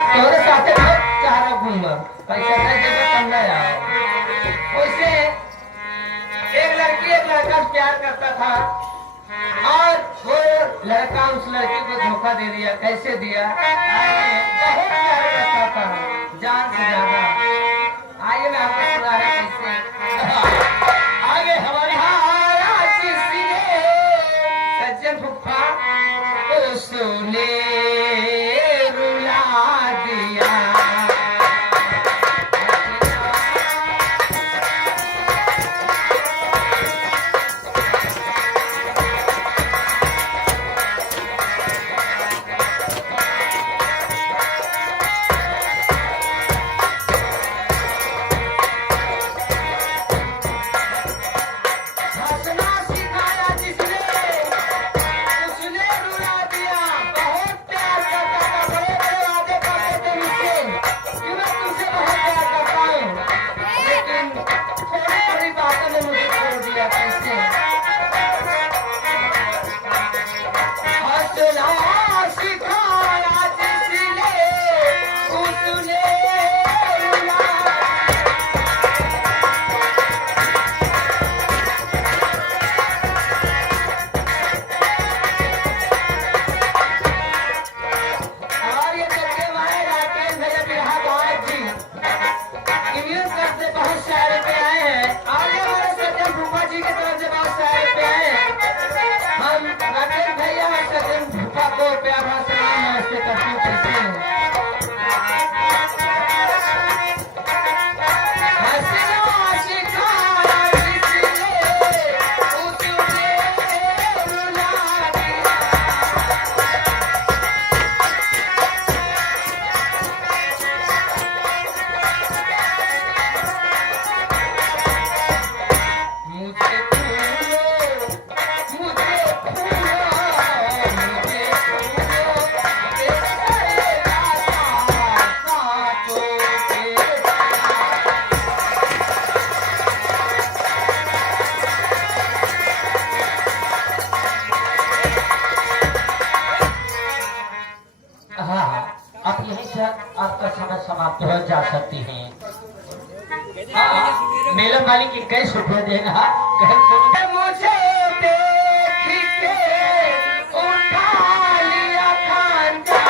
तोरे साथे बहुत चारा घूम पैसा नहीं देगा तब नहीं आओ। वैसे एक लड़की एक लड़का से प्यार करता था और वो लड़का उस लड़की को धोखा दे दिया। कैसे दिया? बहुत प्यार करता था, जान से ज्यादा। आइए मैं आपको सुना रहा कैसे। आगे हमारे सज्जन फुफा उसने रुला दिया। हंसना सिखाया जिसने उसने रुला दिया। बहुत प्यार करता था, बड़े बड़े वादे करते थे मुझसे कि मैं तुमसे बहुत प्यार करता हूँ, लेकिन थोड़ी थोड़ी बातों ने मुझे छोड़ दिया। कैसे? हंसना सिखाया जिसने उसने रुला। और ये करके हमारे राकेश भैया बिरहा गायक जी इन्हीं तरफ से बहुत सारे पे आए हैं और ये हमारे सज्जन भूपा जी की तरफ से बहुत सारे पे आए हैं। हम राकेश भैया और सज्जन भूपा को प्यार भरा सलाम नमस्ते करते हैं। कैसे हैं? हंसना सिखाया जिसने उसने रुला दिया। मुझे फूलो मुझे फूलो मुझे फूलो तेरे रातों के हाँ, आप यहीं से आपका समय समाप्त हो जा सकती हैं। मेला मालिक की कैसे रुपये देगा? मुझे देख के उठा लिया खांजा।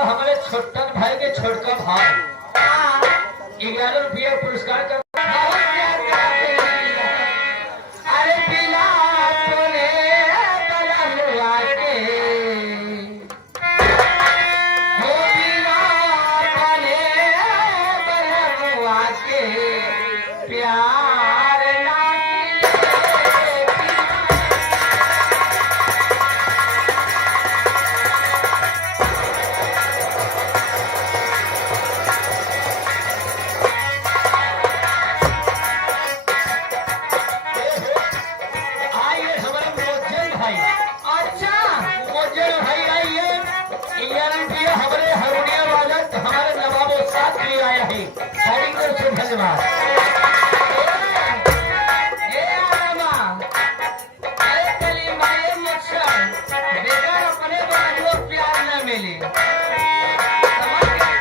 हमारे छोटन भाई के छोटका भाई 11 रुपया पुरस्कार कर बहुत प्यार करते हैं। अरे पिला तूने बलनुआ के हो पिला तूने बलनुआ के प्यार ना किए। आइए हमारे मोजन भाई। अच्छा मोजन भाई आइए। 11 रुपया हमारे हरुणिया वाला हमारे नवाब साथ लिए आया है। सारी तरफ से धन्यवाद। ए आरामा, अरे कली माये मच्छर बेकार अपने बाजू प्यार न मिले। समझ गए?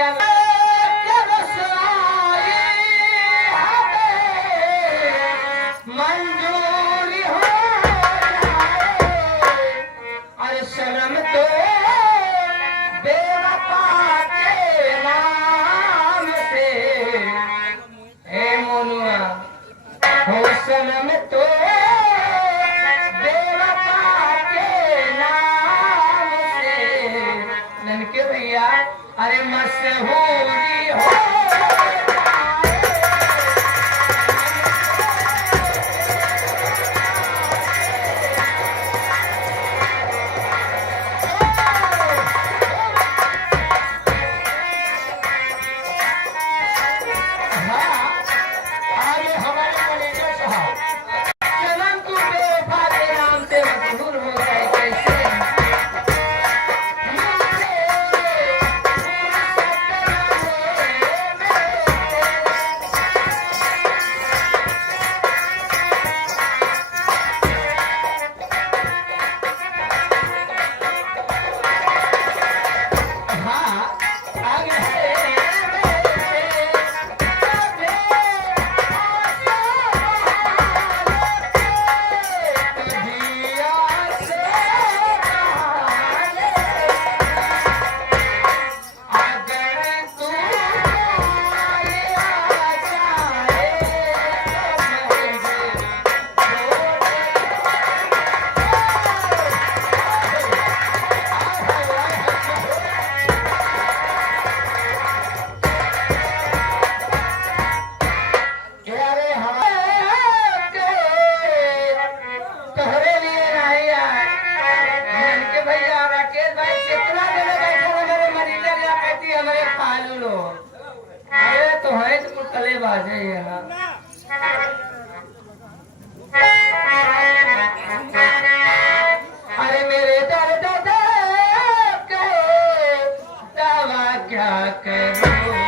क्या रसवाई हमें मंजूरी हो जाए। अरे शर्म तो बेवफा के नाम से हे मोनुआ हो, शर्म तो बेवफा के नाम से ननके भैया अरे मशहूरी हो बाजे यहाँ अरे मेरे दर्द देख के दवा क्या करूं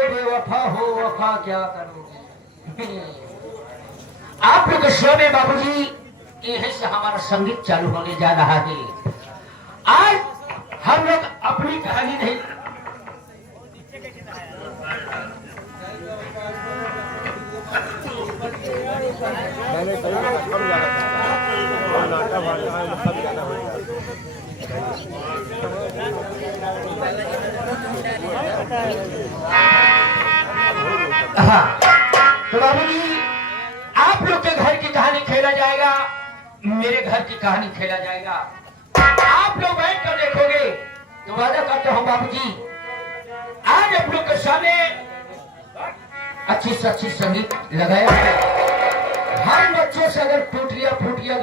वफा क्या करोगे आप लोग शो में बाबूजी यहीं से हमारा संगीत चालू होने जा रहा है। आज हम लोग अपनी कहानी नहीं हाँ तो बाबूजी आप लोग के घर की कहानी खेला जाएगा, मेरे घर की कहानी खेला जाएगा। आप लोग बैठ कर देखोगे तो वादा करता हूँ बाबूजी आज आप लोग के सामने अच्छी से अच्छी संगीत लगाया है। हर बच्चे से अगर फूट गया